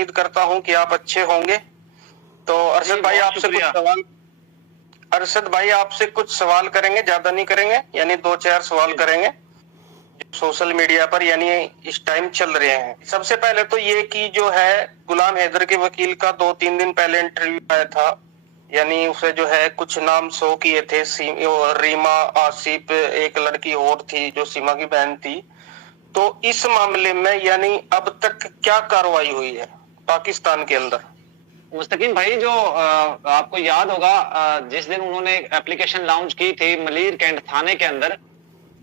उम्मीद करता हूं कि आप अच्छे होंगे। तो अरशद भाई आपसे कुछ सवाल करेंगे, ज्यादा नहीं करेंगे, यानी 2-4 सवाल करेंगे सोशल मीडिया पर यानी इस टाइम चल रहे हैं। सबसे पहले तो ये कि जो है गुलाम हैदर के वकील का 2-3 दिन पहले इंटरव्यू आया था, यानी उसे जो है कुछ नाम शो किए थे, रीमा, आसिफ, एक लड़की और थी जो सीमा की बहन थी। तो इस मामले में यानी अब तक क्या कार्रवाई हुई है पाकिस्तान के अंदर? मुस्तकीम भाई, जो आपको याद होगा जिस दिन उन्होंने एप्लीकेशन लॉन्च की थी मलीर कैंट थाने के अंदर,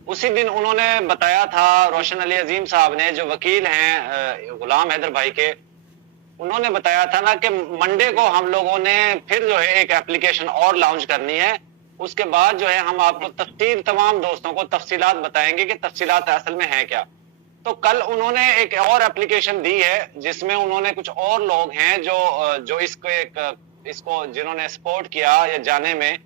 उसी दिन उन्होंने बताया था, रोशन अली अजीम साहब ने जो वकील हैं गुलाम हैदर भाई के, उन्होंने बताया था ना कि मंडे को हम लोगों ने फिर जो है एक एप्लीकेशन और लॉन्च करनी है। उसके बाद जो है हम आपको तफसील तमाम दोस्तों को तफसीलात बताएंगे कि तफसीलात असल में है क्या। तो कल उन्होंने एक और एप्लीकेशन दी है जिसमें उन्होंने कुछ और लोग हैं जो इसको जिन्होंने सपोर्ट किया या जाने में,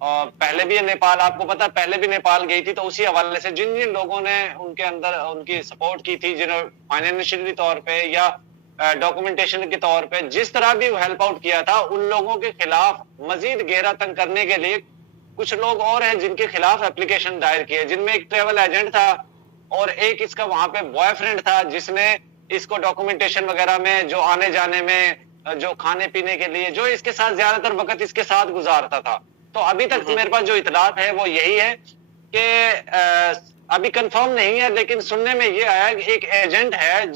पहले भी ये नेपाल, आपको पता पहले भी नेपाल गई थी, तो उसी हवाले से जिन जिन लोगों ने उनके अंदर उनकी सपोर्ट की थी, जिन्होंने फाइनेंशियली तौर पे या डॉक्यूमेंटेशन के तौर पे जिस तरह भी हेल्प आउट किया था, उन लोगों के खिलाफ मजीद गहरा तंग करने के लिए कुछ लोग और हैं जिनके खिलाफ एप्लीकेशन दायर किए, जिनमें एक ट्रेवल एजेंट था और एक इसका वहां पे बॉयफ्रेंड था जिसने इसको डॉक्यूमेंटेशन वगैरह में, जो आने जाने में, जो खाने पीने के लिए, जो इसके साथ ज्यादातर वक्त इसके साथ गुजारता था। तो अभी तक मेरे पास जो इतलात है वो यही है कि अभी कंफर्म नहीं है, लेकिन सुनने में ये आया कि एक एजेंट है,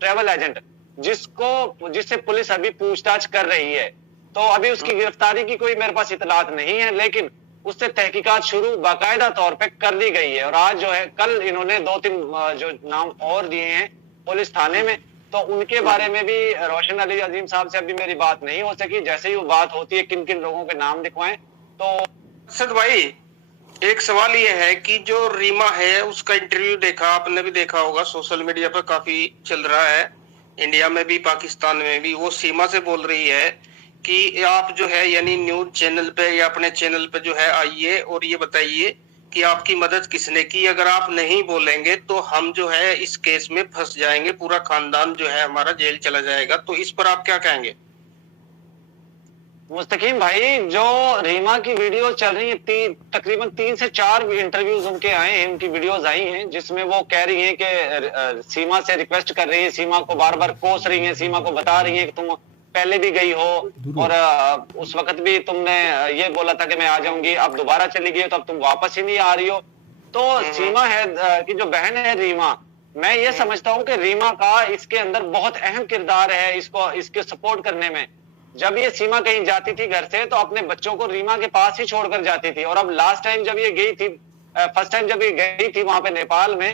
ट्रेवल एजेंट, जिससे पुलिस अभी पूछताछ कर रही है। तो अभी उसकी गिरफ्तारी की कोई मेरे पास इतलात नहीं है, लेकिन उससे तहकीकात शुरू बाकायदा तौर पे कर दी गई है। और आज जो है, कल इन्होंने 2-3 जो नाम और दिए हैं पुलिस थाने में, तो उनके बारे में भी रोशन अली अजीम साहब से अभी मेरी बात नहीं हो सकी। जैसे ही वो बात होती है किन किन लोगों के नाम लिखवाएं। तो अरशद भाई, एक सवाल ये है कि जो रीमा है उसका इंटरव्यू देखा, आपने भी देखा होगा, सोशल मीडिया पर काफी चल रहा है, इंडिया में भी पाकिस्तान में भी। वो सीमा से बोल रही है कि आप जो है यानी न्यूज चैनल पे या अपने चैनल पे जो है आइए और ये बताइए कि आपकी मदद किसने की, अगर आप नहीं बोलेंगे तो हम जो है इस केस में फंस जाएंगे, पूरा खानदान जो है हमारा जेल चला जाएगा। तो इस पर आप क्या कहेंगे? मुस्तकीम भाई, जो रीमा की वीडियो चल रही है, तकरीबन 3 से 4 इंटरव्यूज उनके आए हैं, उनकी वीडियोस आई हैं, जिसमें वो कह रही हैं कि सीमा से रिक्वेस्ट कर रही है, सीमा को बार बार कोस रही है, सीमा को बता रही है कि तुम पहले भी गई हो और उस वक्त भी तुमने ये बोला था कि मैं आ जाऊंगी, अब दोबारा चली गई तो अब तुम वापस ही नहीं आ रही हो। तो सीमा है कि जो बहन है रीमा, मैं ये समझता हूँ कि रीमा का इसके अंदर बहुत अहम किरदार है इसके सपोर्ट करने में। जब ये सीमा कहीं जाती थी घर से तो अपने बच्चों को रीमा के पास ही छोड़कर जाती थी। और अब लास्ट टाइम जब ये गई थी, फर्स्ट टाइम जब ये गई थी वहां पे नेपाल में,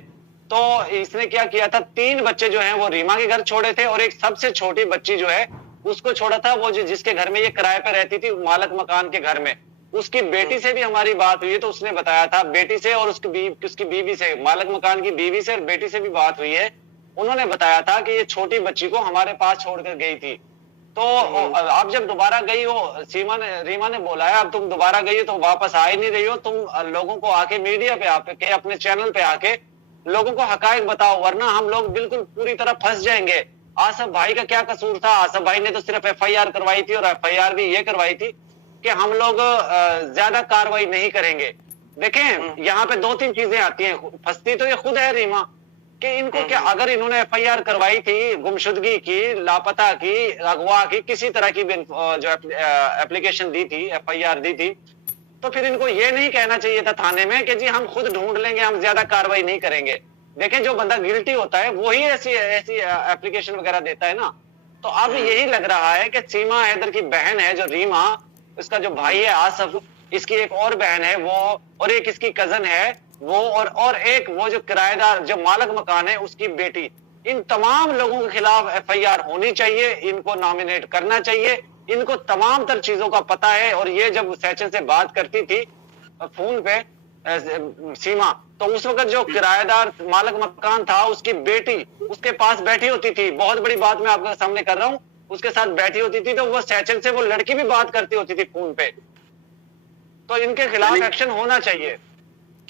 तो इसने क्या किया था, 3 बच्चे जो हैं वो रीमा के घर छोड़े थे और एक सबसे छोटी बच्ची जो है उसको छोड़ा था, वो जिसके घर में ये किराए पे रहती थी, मालक मकान के घर में। उसकी बेटी से भी हमारी बात हुई है, तो उसने बताया था, बेटी से और उसकी बीवी से, मालक मकान की बीवी से और बेटी से भी बात हुई है। उन्होंने बताया था कि ये छोटी बच्ची को हमारे पास छोड़कर गई थी। तो अब जब दोबारा गई हो, रीमा ने बोला है, अब तुम दोबारा गई हो तो वापस आ ही नहीं रही हो, तुम लोगों को आके मीडिया पे आके, अपने चैनल पे आके लोगों को हकायक बताओ, वरना हम लोग बिल्कुल पूरी तरह फंस जाएंगे। आसफ भाई का क्या कसूर था? आसफ भाई ने तो सिर्फ एफआईआर करवाई थी और एफआईआर भी ये करवाई थी कि हम लोग ज्यादा कार्रवाई नहीं करेंगे। देखें, यहाँ पे 2-3 चीजें आती हैं, फंसती तो ये खुद है रीमा, कि इनको क्या, अगर इन्होंने एफआईआर करवाई थी गुमशुदगी की, लापता की, अगवा की, किसी तरह की जो एप्लीकेशन दी थी, एफआईआर दी थी, तो फिर इनको ये नहीं कहना चाहिए था थाने में कि जी हम खुद ढूंढ लेंगे, हम ज्यादा कार्रवाई नहीं करेंगे। देखें, जो बंदा गिल्टी होता है वो ही ऐसी एप्लीकेशन वगैरह देता है ना। तो अब यही लग रहा है कि सीमा हैदर की बहन है जो रीमा, इसका जो भाई है आसफ, इसकी एक और बहन है वो, और एक इसकी कजन है वो, और एक वो जो किराएदार, जो मालक मकान है, उसकी बेटी। इन तमाम लोगों के खिलाफ एफआईआर होनी चाहिए, इनको नॉमिनेट करना चाहिए, इनको तमाम तर चीजों का पता है। और ये जब सैचन से बात करती थी फोन पे सीमा, तो उस वक्त जो किराएदार मालक मकान था, उसकी बेटी उसके पास बैठी होती थी। बहुत बड़ी बात मैं आपके सामने कर रहा हूँ, उसके साथ बैठी होती थी, तो वो सैचन से वो लड़की भी बात करती होती थी फोन पे। तो इनके खिलाफ एक्शन होना चाहिए।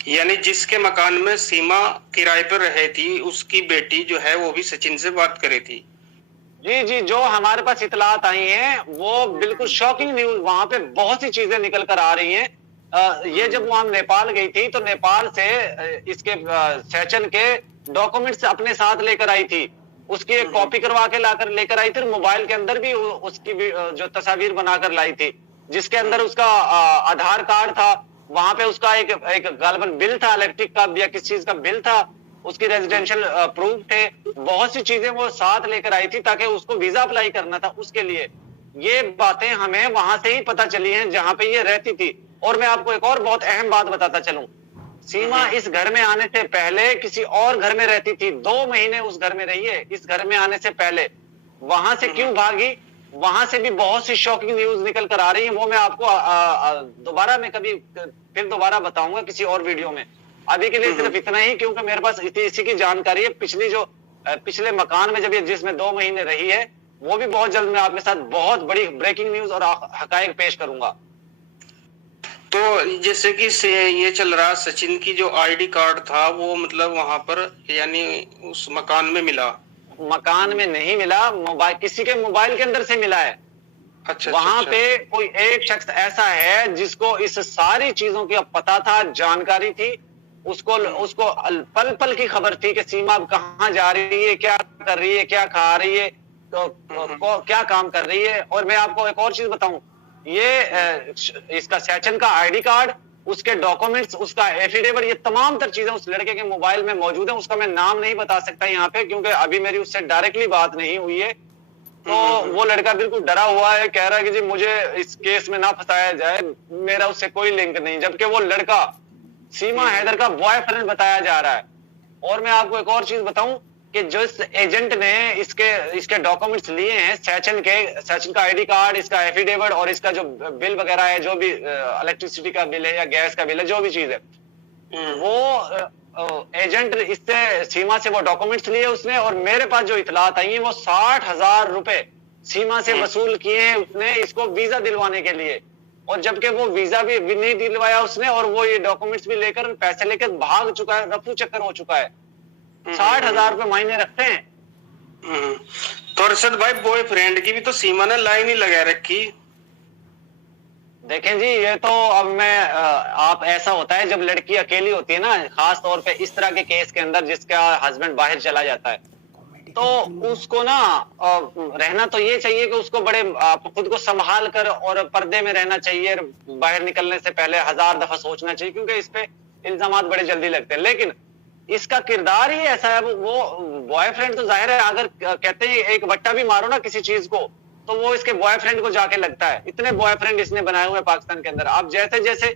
यानी जिसके मकान में सीमा किराए पर रहे थी, उसकी बेटी जो है वो भी सचिन से बात करे थी। जी जी, जो हमारे पास इतलात आई हैं वो बिल्कुल शॉकिंग न्यूज, वहां पे बहुत सी चीजें निकल कर आ रही हैं। ये जब वहां नेपाल गई थी तो नेपाल से इसके सैचन के डॉक्यूमेंट्स अपने साथ लेकर आई थी, उसकी एक कॉपी करवा के लाकर लेकर आई थी, मोबाइल के अंदर भी उसकी भी जो तस्वीर बनाकर लाई थी, जिसके अंदर उसका आधार कार्ड था, वहां पे उसका एक एक गालबन बिल था, इलेक्ट्रिक का या किस चीज का बिल था, उसकी रेजिडेंशियल प्रूफ थे, बहुत सी चीजें वो साथ लेकर आई थी ताकि उसको वीजा अप्लाई करना था उसके लिए। ये बातें हमें वहां से ही पता चली हैं जहां पे ये रहती थी। और मैं आपको एक और बहुत अहम बात बताता चलूं, सीमा इस घर में आने से पहले किसी और घर में रहती थी, 2 महीने उस घर में रही है इस घर में आने से पहले। वहां से क्यों भागी, वहां से भी बहुत सी शॉकिंग न्यूज निकल कर आ रही है, वो मैं आपको दोबारा में कभी फिर दोबारा बताऊंगा किसी और वीडियो में। अभी के लिए सिर्फ इतना ही, क्योंकि मेरे पास इसी की जानकारी है। पिछले मकान में जब ये जिसमें 2 महीने रही है, वो भी बहुत जल्द मैं आपके साथ बहुत बड़ी ब्रेकिंग न्यूज और हकायक पेश करूंगा। तो जैसे कि ये चल रहा, सचिन की जो आईडी कार्ड था वो मतलब वहां पर यानी उस मकान में मिला? मकान में नहीं मिला, मोबाइल, किसी के मोबाइल के अंदर से मिला है। अच्छा, वहां अच्छा। पे कोई एक शख्स ऐसा है जिसको इस सारी चीजों की पता था, जानकारी थी, उसको पल पल की खबर थी कि सीमा अब कहाँ जा रही है, क्या कर रही है, क्या खा रही है, क्या काम कर रही है। और मैं आपको एक और चीज बताऊं, ये इसका सैचन का आईडी कार्ड, उसके डॉक्यूमेंट्स, उसका एफिडेविट, ये तमाम तर चीजें उस लड़के के मोबाइल में मौजूद है। उसका मैं नाम नहीं बता सकता यहाँ पे क्योंकि अभी मेरी उससे डायरेक्टली बात नहीं हुई है। तो वो लड़का बिल्कुल डरा हुआ है, कह रहा है कि जी मुझे इस केस में ना फंसाया जाए, मेरा उससे कोई लिंक नहीं, जबकि वो लड़का सीमा हैदर का बॉयफ्रेंड बताया जा रहा है। और मैं आपको एक और चीज बताऊं कि जिस एजेंट ने इसके डॉक्यूमेंट्स लिए हैं, सैचन का आईडी कार्ड, इसका एफिडेविट और इसका जो बिल वगैरह है, जो भी इलेक्ट्रिसिटी का बिल है या गैस का बिल है, जो भी चीज है, वो एजेंट इससे सीमा से वो डॉक्यूमेंट्स लिए उसने। और मेरे पास जो इतलात आई है, वो 60,000 रुपए सीमा से वसूल किए हैं उसने इसको वीजा दिलवाने के लिए। और जबकि वो वीजा भी नहीं दिलवाया उसने, और वो ये डॉक्यूमेंट्स भी लेकर, पैसे लेकर भाग चुका है, रफू चक्कर हो चुका है। 60,000 रुपए मायने रखते हैं। तो अरशद भाई, बॉयफ्रेंड की भी तो सीमा ने लाइन ही लगा रखी। देखें जी, ये तो अब मैं आप, ऐसा होता है जब लड़की अकेली होती है ना, खास तौर पे इस तरह के केस के अंदर जिसका हस्बैंड बाहर चला जाता है, तो उसको ना रहना तो ये चाहिए कि उसको बड़े खुद को संभाल कर और पर्दे में रहना चाहिए, बाहर निकलने से पहले 1000 दफा सोचना चाहिए, क्योंकि इस पे इल्जामात बड़े जल्दी लगते हैं। लेकिन इसका किरदार ही ऐसा है, वो बॉयफ्रेंड तो जाहिर है, अगर कहते हैं एक बट्टा भी मारो ना किसी चीज को, तो वो इसके बॉयफ्रेंड को जाके लगता है। इतने बॉयफ्रेंड इसने बनाए हुए पाकिस्तान के अंदर। अब जैसे जैसे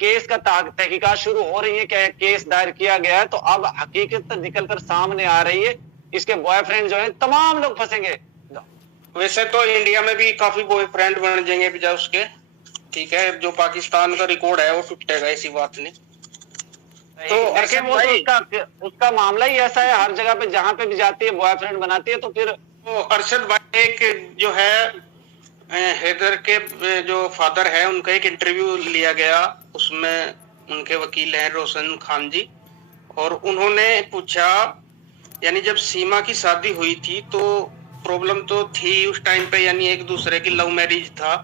केस का तहकीकात शुरू हो रही है, केस दायर किया गया है, तो अब हकीकत निकल कर सामने आ रही है। इसके बॉयफ्रेंड जो है, तमाम लोग फंसेंगे। वैसे तो इंडिया में भी काफी बॉयफ्रेंड बन जाएंगे बिजा उसके, ठीक है, जो पाकिस्तान का रिकॉर्ड है वो टूटेगा, ऐसी बात नहीं। तो देखें, वो तो उसका मामला ही ऐसा है, हर जगह पे जहां पे भी जाती है बॉयफ्रेंड बनाती है। तो फिर तो अरशद भाई, एक जो है हैदर के जो फादर है, उनका एक इंटरव्यू लिया गया, उसमें उनके वकील हैं रोशन खान जी, और उन्होंने पूछा, यानी जब सीमा की शादी हुई थी तो प्रॉब्लम तो थी उस टाइम पे, यानी एक दूसरे की लव मैरिज था,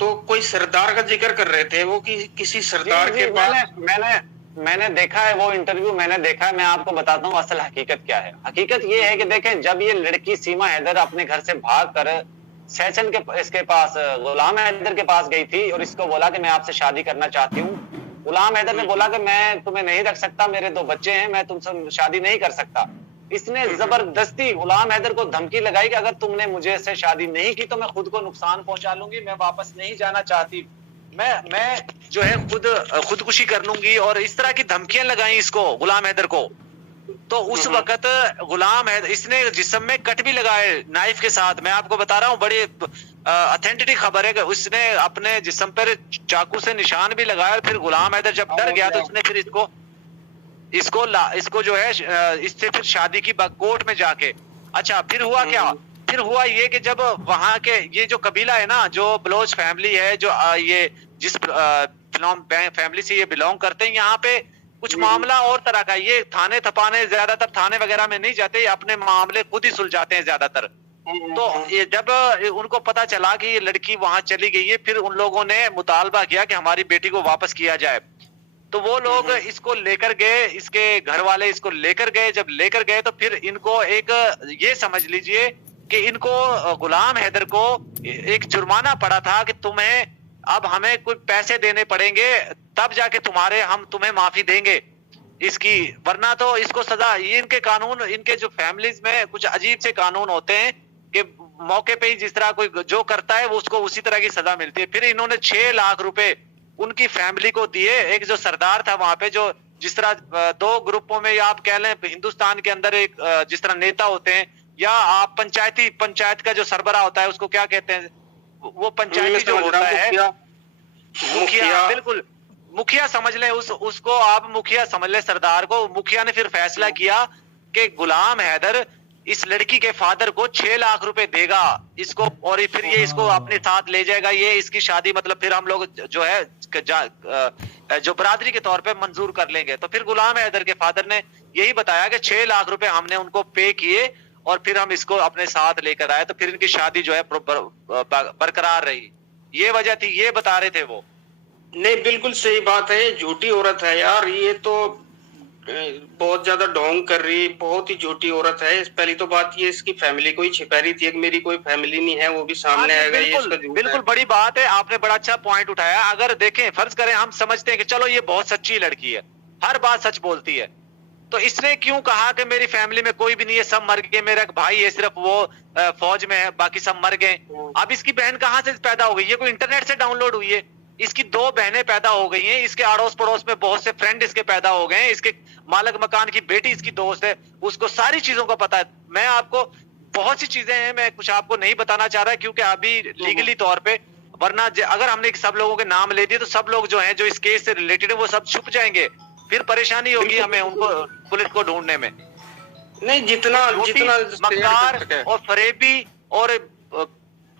तो कोई सरदार का जिक्र कर रहे थे वो, कि किसी सरदार के पास। मैंने देखा है वो इंटरव्यू, मैंने देखा है। मैं आपको बताता हूँ असल हकीकत क्या है। हकीकत ये है कि देखें, जब ये लड़की सीमा हैदर अपने घर से भाग कर सैचन के इसके पास, गुलाम हैदर के पास गई थी और इसको बोला कि मैं आपसे शादी करना चाहती हूँ, गुलाम हैदर ने बोला कि मैं तुम्हें नहीं रख सकता, मेरे 2 बच्चे हैं, मैं तुमसे शादी नहीं कर सकता। इसने जबरदस्ती गुलाम हैदर को धमकी लगाई कि अगर तुमने मुझे से शादी नहीं की तो मैं खुद को नुकसान पहुंचा लूंगी, मैं वापस नहीं जाना चाहती, मैं जो है खुदकुशी कर लूंगी, और इस तरह की धमकियां लगाई इसको, गुलाम हैदर को। तो उस वक्त गुलाम हैदर, इसने जिस्म में कट भी लगाए नाइफ के साथ। मैं आपको बता रहा हूँ, बड़ी ऑथेंटिक खबर है कि उसने अपने जिस्म पर चाकू से निशान भी लगाया। फिर गुलाम हैदर जब डर गया तो उसने फिर इसको जो है इससे फिर शादी की कोर्ट में जाके। अच्छा, फिर हुआ क्या? फिर हुआ ये कि जब वहां के ये जो कबीला है ना, जो बलोच फैमिली है, जो ये जिस फैमिली से ये बिलोंग करते हैं, यहाँ पे कुछ मामला और तरह का, ये थाने थपाने, ज्यादातर थाने वगैरह में नहीं जाते, अपने मामले खुद ही सुलझाते हैं ज्यादातर। तो ये जब उनको पता चला कि ये लड़की वहां चली गई है, फिर उन लोगों ने मुतालबा किया कि हमारी बेटी को वापस किया जाए। तो वो लोग इसको लेकर गए, इसके घर वाले इसको लेकर गए। जब लेकर गए तो फिर इनको एक, ये समझ लीजिए कि इनको गुलाम हैदर को एक जुर्माना पड़ा था कि तुम्हें अब हमें कुछ पैसे देने पड़ेंगे, तब जाके हम तुम्हें माफी देंगे इसकी, वरना तो इसको सजा। ये इनके कानून, इनके जो फैमिलीज में कुछ अजीब से कानून होते हैं कि मौके पे ही जिस तरह कोई जो करता है वो उसको उसी तरह की सजा मिलती है। फिर इन्होंने 6 लाख रुपए उनकी फैमिली को दिए। एक जो सरदार था वहां पे, जो जिस तरह 2 ग्रुपों में, या आप कह लें हिंदुस्तान के अंदर एक जिस तरह नेता होते हैं, या आप पंचायत का जो सरबराह होता है उसको क्या कहते हैं, वो पंचायती जो होता है, मुखिया, बिल्कुल मुखिया समझ लें, उसको आप मुखिया समझ लें सरदार को। मुखिया ने फिर फैसला किया कि गुलाम हैदर इस लड़की के फादर को 6 लाख रुपए देगा इसको, और फिर ये इसको अपने साथ ले जाएगा, ये इसकी शादी मतलब फिर हम लोग जो है जो बरादरी के तौर पे मंजूर कर लेंगे। तो फिर गुलाम हैदर के फादर ने यही बताया कि 6 लाख रुपए हमने उनको पे किए और फिर हम इसको अपने साथ लेकर आए, तो फिर इनकी शादी जो है बरकरार रही। ये वजह थी, ये बता रहे थे वो। नहीं, बिल्कुल सही बात है। झूठी औरत है यार, ये तो बहुत ज्यादा ढोंग कर रही, बहुत ही झूठी औरत है। पहली तो बात ये इसकी फैमिली को ही छिपा रही थी, मेरी कोई फैमिली नहीं है, वो भी सामने आएगा। बिल्कुल बड़ी बात है, आपने बड़ा अच्छा पॉइंट उठाया। अगर देखें, फर्ज करें हम समझते हैं कि चलो ये बहुत सच्ची लड़की है, हर बात सच बोलती है, तो इसने क्यों कहा कि मेरी फैमिली में कोई भी नहीं है, सब मर गए, मेरा एक भाई है सिर्फ, वो फौज में है, बाकी सब मर गए। अब इसकी बहन कहाँ से पैदा हो गई? ये कोई इंटरनेट से डाउनलोड हुई है? इसकी 2 बहनें पैदा हो गई हैं, इसके अड़ोस पड़ोस में बहुत से फ्रेंड इसके पैदा हो गए हैं, इसके मालिक मकान की बेटी इसकी दोस्त है, उसको सारी चीजों का पता है। मैं आपको बहुत सी चीजें हैं, मैं कुछ आपको नहीं बताना चाह रहा क्योंकि अभी लीगली तौर पे, वरना अगर हमने सब लोगों के नाम ले दिए तो सब लोग जो हैं जो इस केस से रिलेटेड है वो सब छुप जाएंगे, फिर परेशानी होगी हमें उनको, पुलिस को ढूंढने में। नहीं, जितना मक्कार और फरेबी और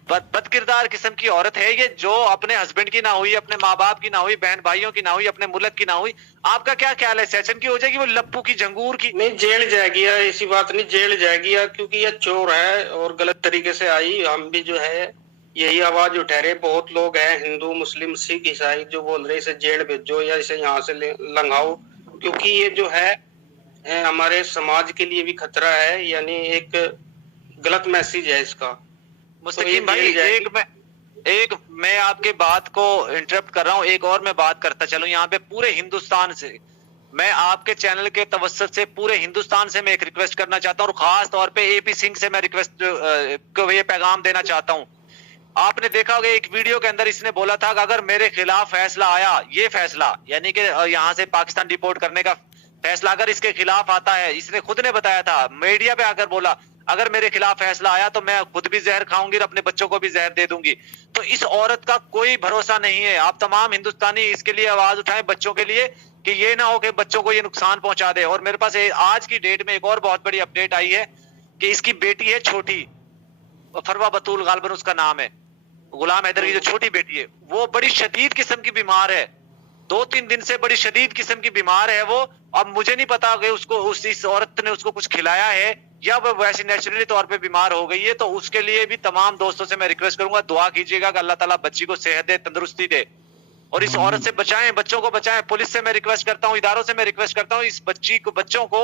बदकिरदार किस्म की औरत है ये, जो अपने हस्बैंड की ना हुई, अपने माँ बाप की ना हुई, बहन भाइयों की ना हुई, अपने मुल्क की ना हुई। आपका क्या ख्याल है, सेशन की हो जाएगी वो लप्पू की, जंगूर की? नहीं, जेल जाएगी यार, ऐसी बात नहीं, जेल जाएगी यार, क्योंकि ये चोर है और गलत तरीके से आई। हम भी जो है यही आवाज उठा रहे, बहुत लोग हैं, हिंदू मुस्लिम सिख ईसाई, जो बोल रहे इसे जेल भेजो या इसे यहाँ से लंघाओ, क्योंकि ये जो है हमारे समाज के लिए भी खतरा है, यानी एक गलत मैसेज है इसका। मुस्तकीम भाई, एक मैं आपके बात को इंटरप्ट कर रहा हूँ, एक और मैं बात करता चलूं यहाँ पे। पूरे हिंदुस्तान से मैं आपके चैनल के तवज्जुह से पूरे हिंदुस्तान से मैं एक रिक्वेस्ट करना चाहता हूँ, और खास तौर पे एपी सिंह से मैं रिक्वेस्ट को ये पैगाम देना चाहता हूँ। आपने देखा होगा एक वीडियो के अंदर इसने बोला था कि अगर मेरे खिलाफ फैसला आया, ये फैसला यानी कि यहाँ से पाकिस्तान डिपोर्ट करने का फैसला अगर इसके खिलाफ आता है, इसने खुद ने बताया था, मीडिया पे आकर बोला, अगर मेरे खिलाफ फैसला आया तो मैं खुद भी जहर खाऊंगी और अपने बच्चों को भी जहर दे दूंगी। तो इस औरत का कोई भरोसा नहीं है। आप तमाम हिंदुस्तानी इसके लिए आवाज उठाएं बच्चों के लिए, कि ये ना हो कि बच्चों को ये नुकसान पहुंचा दे। और मेरे पास आज की डेट में एक और बहुत बड़ी अपडेट आई है कि इसकी बेटी है छोटी, फरवा बतूल गालबन उसका नाम है, गुलाम हैदर की जो छोटी बेटी है, वो बड़ी शदीद किस्म की बीमार है, 2-3 दिन से बड़ी शदीद किस्म की बीमार है वो। अब मुझे नहीं पता कि उसको इस औरत ने उसको कुछ खिलाया है या वो वैसे नेचुरली तौर पे बीमार हो गई है। तो उसके लिए भी तमाम दोस्तों से मैं रिक्वेस्ट करूंगा, दुआ कीजिएगा कि अल्लाह ताला बच्ची को सेहत दे, तंदुरुस्ती दे, और इस औरत से बचाएं, बच्चों को बचाएं। पुलिस से मैं रिक्वेस्ट करता हूं, इदारों से मैं रिक्वेस्ट करता हूं, इस बच्चों को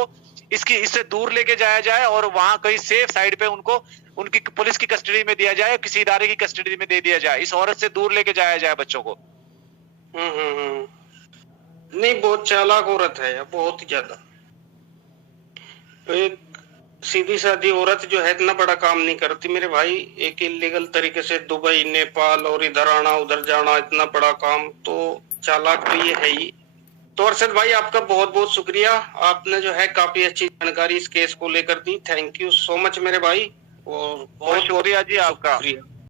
इससे दूर लेके जाया जाए और वहां कहीं सेफ साइड पे उनको उनकी पुलिस की कस्टडी में दिया जाए, किसी इदारे की कस्टडी में दे दिया जाए। इस औरत से दूर लेके जाया जाए बच्चों को। नहीं, बहुत चालाक औरत है, बहुत ही ज्यादा। एक सीधी सादी औरत जो है इतना बड़ा काम नहीं करती मेरे भाई। एक इलीगल तरीके से दुबई, नेपाल और इधर आना उधर जाना, इतना बड़ा काम, तो चालाक तो ये है ही। तो अरशद भाई, आपका बहुत बहुत शुक्रिया, आपने जो है काफी अच्छी जानकारी इस केस को लेकर दी। थैंक यू सो मच मेरे भाई, और बहुत शुक्रिया जी आपका।